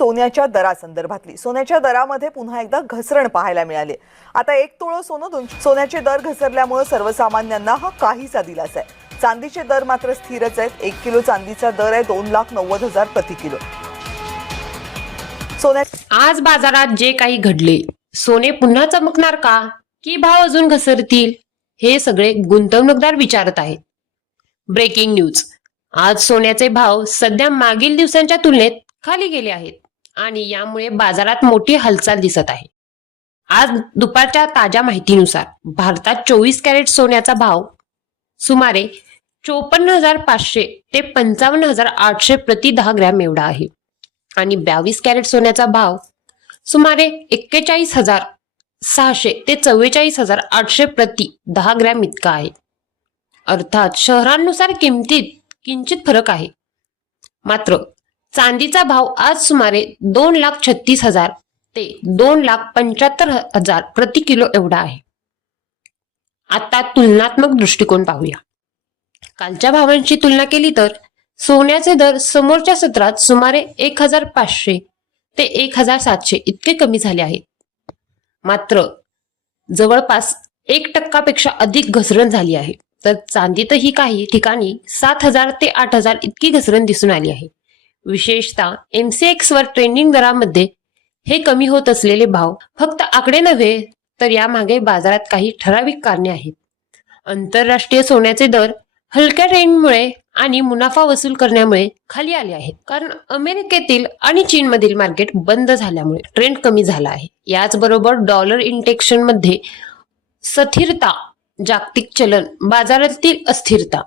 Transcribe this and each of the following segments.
सोन्याच्या दरासंदर्भातली। सोन्याच्या दरामध्ये पुन्हा एकदा घसरण पाहायला मिळाली। आता 1 तोळा सोन्याचे दर घसरल्यामुळे सर्वसामान्यांना हा काहीसा दिलासा आहे। चांदीचे दर मात्र स्थिरच आहेत। 1 किलो चांदीचा दर आहे 2,90,000 प्रति किलो। आज बाजारात जे काही घडले, सोने पुन्हा चमकणार का की भाव अजून घसरतील, हे सगळे गुंतवणूकदार विचारत आहेत। Breaking news. आज सोन्याचे भाव सध्या मागील दिवसांच्या तुलनेत खाली गेले आहेत आणि यामुळे बाजारात मोठी हालचाल दिसत आहे। आज दुपारच्या ताज्या माहितीनुसार भारतात 24 कॅरेट सोन्याचा भाव सुमारे 54,500 ते 55,800 प्रति 10 ग्रॅम एवढा आहे आणि 22 कॅरेट सोन्याचा भाव सुमारे 41,600 ते 44,800 प्रति 10 ग्रॅम इतका आहे। अर्थात शहरांनुसार किमतीत किंचित फरक आहे। मात्र चांदीचा भाव आज सुमारे 2,36,000 ते 2,75,000 प्रति किलो एवढा आहे। आता तुलनात्मक दृष्टिकोन पाहूया। कालच्या भावांची तुलना केली तर सोन्याचे दर समोरच्या सत्रात सुमारे 1,500 ते 1,700 इतके कमी झाले आहेत। मात्र जवळपास 1% पेक्षा अधिक घसरण झाली आहे। तर चांदीतही काही ठिकाणी 7,000 ते 8,000 इतकी घसरण दिसून आली आहे। विशेषतः MCX वर ट्रेंडिंग दरामध्ये हे कमी होत असलेले भाव फक्त आकडे नव्हे तर यामागे बाजारात काही ठराविक कारणे आहेत। आंतरराष्ट्रीय सोन्याचे दर हलक्या ट्रेंडमुळे आणि मुनाफा वसूल करण्यामुळे खाली आले आहेत, कारण अमेरिकेतील आणि चीनमधील मार्केट बंद झाल्यामुळे ट्रेंड कमी झाला आहे। याचबरोबर डॉलर इंडेक्शन मध्ये स्थिरता, जागतिक चलन बाजारातील अस्थिरता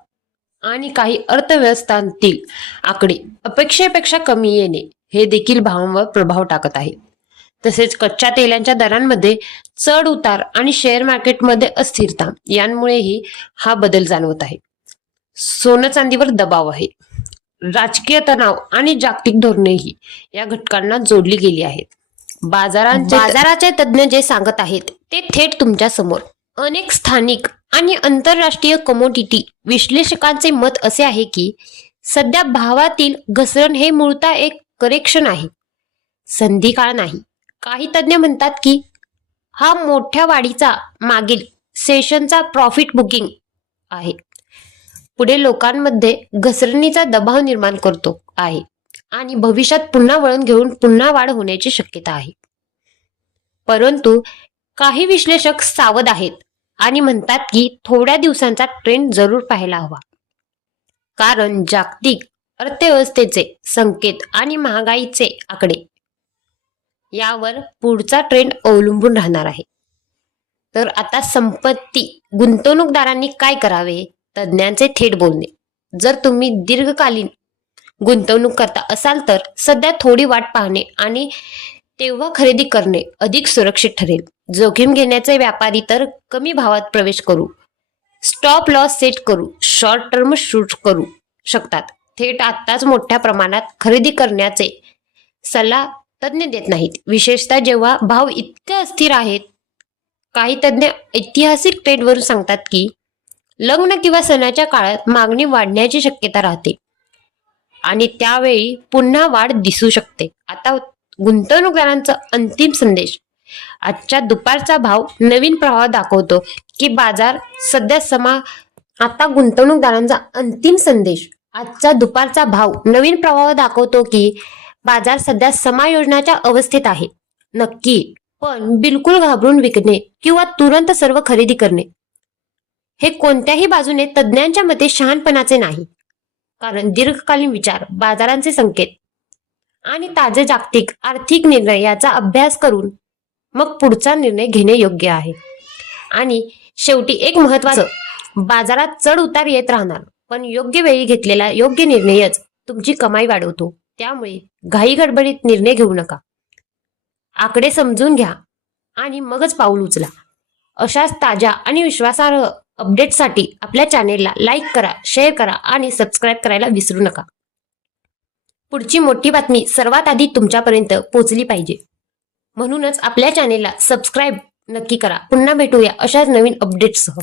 आणि काही अर्थव्यवस्थांतील आकडे अपेक्षेपेक्षा कमी येणे हे देखील भावांवर प्रभाव टाकत आहे। तसेच कच्च्या तेलांच्या दरांमध्ये चढ उतार आणि शेअर मार्केटमध्ये अस्थिरता यांमुळेही हा बदल जाणवत आहे। सोनं चांदीवर दबाव आहे। राजकीय तणाव आणि जागतिक धोरणेही या घटकांना जोडली गेली आहेत। बाजाराचे तज्ञ जे सांगत आहेत ते थेट तुमच्या समोर। अनेक स्थानिक आणि आंतरराष्ट्रीय कमोडिटी विश्लेषकांचे मत असे आहे की सध्या भावातील घसरण हे मूळतः एक करेक्शन आहे, संधी काळ नाही। काही तज्ञ म्हणतात की हा मोठ्या वाढीचा मागील सेशनचा प्रॉफिट बुकिंग आहे, पुढे लोकांमध्ये घसरणीचा दबाव निर्माण करतो आहे आणि भविष्यात पुन्हा वळण घेऊन पुन्हा वाढ होण्याची शक्यता आहे। परंतु काही विश्लेषक सावध आहेत आणि म्हणतात की थोड्या दिवसांचा ट्रेंड जरूर पाहायला हवा, कारण जागतिक अर्थव्यवस्थेचे संकेत आणि महागाईचे आकडे यावर पुढचा ट्रेंड अवलंबून राहणार आहे। तर आता संपत्ती गुंतवणूकदारांनी काय करावे? तज्ञांचे थेट बोलणे। जर तुम्ही दीर्घकालीन गुंतवणूक करता असाल तर सध्या थोडी वाट पाहणे आणि तेव्हा खरेदी करणे अधिक सुरक्षित ठरेल। जोखीम घेण्याचे व्यापारी तर कमी भावात प्रवेश करू, स्टॉप लॉस सेट करू, शॉर्ट टर्म शूट करू शकतात। थेट आत्ताच मोठ्या प्रमाणात खरेदी करण्याचे सल्ला तज्ञ देत नाहीत, विशेषतः जेव्हा भाव इतके अस्थिर आहेत। काही तज्ञ ऐतिहासिक ट्रेंडवरून सांगतात की लग्न किंवा सणाच्या काळात मागणी वाढण्याची शक्यता राहते आणि त्यावेळी पुन्हा वाढ दिसू शकते। आता गुंतवणूकदारांचा अंतिम संदेश। आजच्या दुपारचा भाव नवीन प्रवाह दाखवतो की बाजार सध्या आता गुंतवणूकदारांचा अंतिम संदेश। आजचा दुपारचा भाव नवीन प्रवाह दाखवतो की बाजार सध्या समायोजनाच्या अवस्थेत आहे। नक्की, पण बिलकुल घाबरून विकणे किंवा तुरंत सर्व खरेदी करणे हे कोणत्याही बाजूने तज्ञांच्या मते शहाणपणाचे नाही, कारण दीर्घकालीन विचार, बाजारांचे संकेत आणि ताजे जागतिक आर्थिक निर्णय याचा अभ्यास करून मग पुढचा निर्णय घेणे योग्य आहे। आणि शेवटी एक महत्त्वाचं, बाजारात चढ उतार येत राहणार, पण योग्य वेळी घेतलेला योग्य निर्णयच तुमची कमाई वाढवतो। त्यामुळे घाई गडबडीत निर्णय घेऊ नका, आकडे समजून घ्या आणि मगच पाऊल उचला। अशाच ताज्या आणि विश्वासार्ह अपडेटसाठी आपल्या चॅनेलला लाईक करा, शेअर करा आणि सबस्क्राईब करायला विसरू नका। पुढची मोठी बातमी सर्वात आधी तुमच्यापर्यंत पोहोचली पाहिजे, म्हणूनच आपल्या चॅनेलला सबस्क्राईब नक्की करा। पुन्हा भेटूया अशाच नवीन अपडेट्ससह।